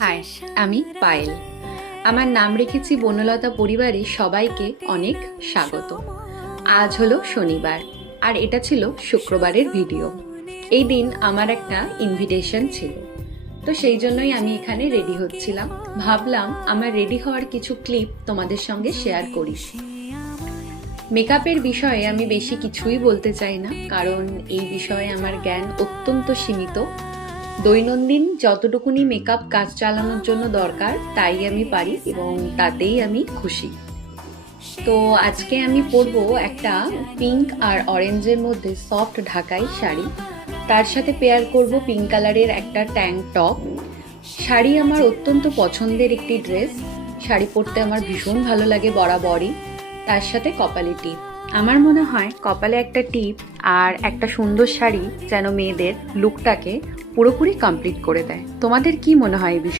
High, আমি পায়েল। আমার নাম রেখেছি বনলতা পরিবারে সবাইকে অনেক স্বাগত। আজ হলো শনিবার আর এটা ছিল শুক্রবারের ভিডিও। এই দিন আমার একটা ইনভিটেশন ছিল, তো সেই জন্যই আমি এখানে রেডি হচ্ছিলাম। ভাবলাম আমার রেডি হওয়ার কিছু ক্লিপ তোমাদের সঙ্গে শেয়ার করি। মেকআপের বিষয়ে আমি বেশি কিছুই বলতে চাই না, কারণ এই বিষয়ে আমার জ্ঞান অত্যন্ত সীমিত। দৈনন্দিন যতটুকুনি মেকআপ কাজ চালানোর জন্য দরকার তাই আমি পারি এবং তাতেই আমি খুশি। তো আজকে আমি পরবো একটা পিঙ্ক আর অরেঞ্জের মধ্যে সফট ঢাকাই শাড়ি, তার সাথে পেয়ার করব পিঙ্ক কালারের একটা ট্যাঙ্ক টপ। শাড়ি আমার অত্যন্ত পছন্দের একটি ড্রেস, শাড়ি পরতে আমার ভীষণ ভালো লাগে বরাবরই। তার সাথে কপালে টিপ। আমার মনে হয় কপালে একটা টিপ আর একটা সুন্দর শাড়ি যেন মেয়েদের লুকটাকে পুরোপুরি কমপ্লিট করে দেয়। তোমাদের কি মনে হয় এই বিষয়ে?